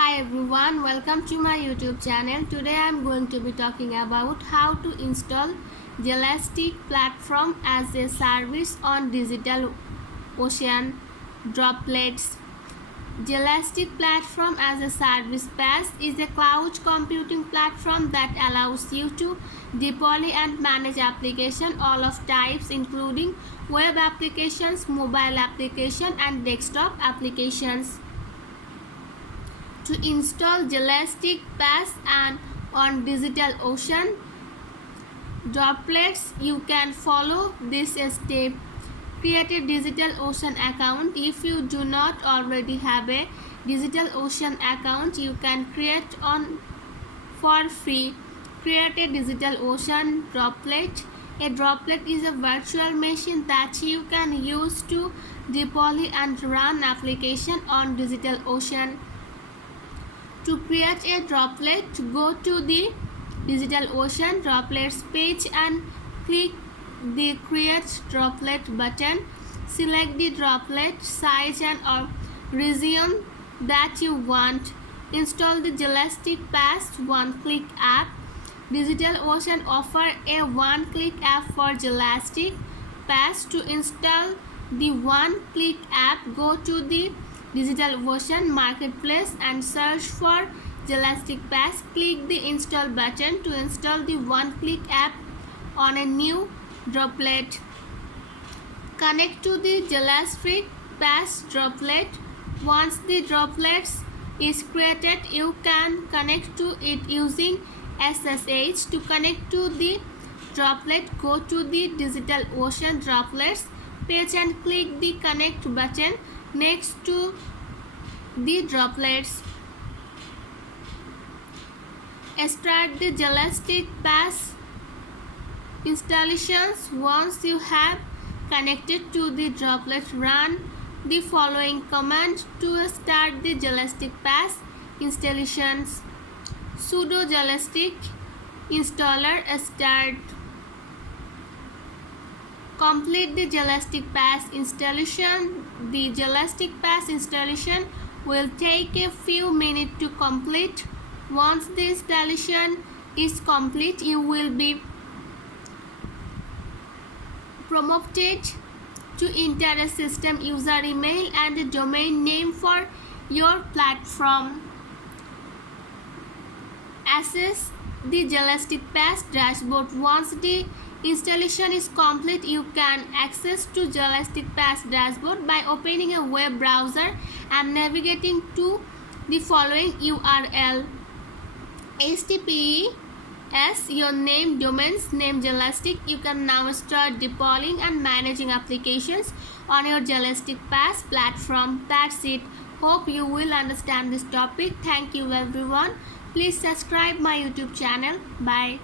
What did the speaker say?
Hi everyone, welcome to my YouTube channel. Today I am going to be talking about how to install Jelastic Platform-as-a-Service on DigitalOcean droplets. Jelastic Platform-as-a-Service PaaS is a cloud computing platform that allows you to deploy and manage applications all of types, including web applications, mobile applications, and desktop applications. To install Jelastic PaaS and on DigitalOcean droplets, you can follow this step. Create a DigitalOcean account. If you do not already have a DigitalOcean account, you can create one for free. Create a DigitalOcean droplet. A droplet is a virtual machine that you can use to deploy and run applications on DigitalOcean. To create a droplet, go to the DigitalOcean droplets page and click the Create Droplet button. Select the droplet size and or region that you want. Install the Jelastic PaaS one-click app. DigitalOcean offers a one-click app for Jelastic PaaS. To install the one-click app, go to the DigitalOcean marketplace and search for Jelastic PaaS. Click the install button to install the one-click app on a new droplet. Connect to the Jelastic PaaS droplet. Once the droplet is created, you can connect to it using SSH. To connect to the droplet, go to the DigitalOcean droplets page and click the connect button next to the droplets. Start the Jelastic PaaS installations. Once you have connected to the droplet, run the following command to start the Jelastic PaaS installations. Sudo Jelastic installer start. Complete the Jelastic PaaS installation. The Jelastic PaaS installation will take a few minutes to complete. Once the installation is complete, you will be prompted to enter a system user email and a domain name for your platform. Access the Jelastic PaaS dashboard. Once the installation is complete, you can access to Jelastic PaaS dashboard by opening a web browser and navigating to the following URL: https your name domains name Jelastic. You can now start deploying and managing applications on your Jelastic PaaS platform. That's it. Hope you will understand this topic. Thank you everyone. Please subscribe my YouTube channel. Bye.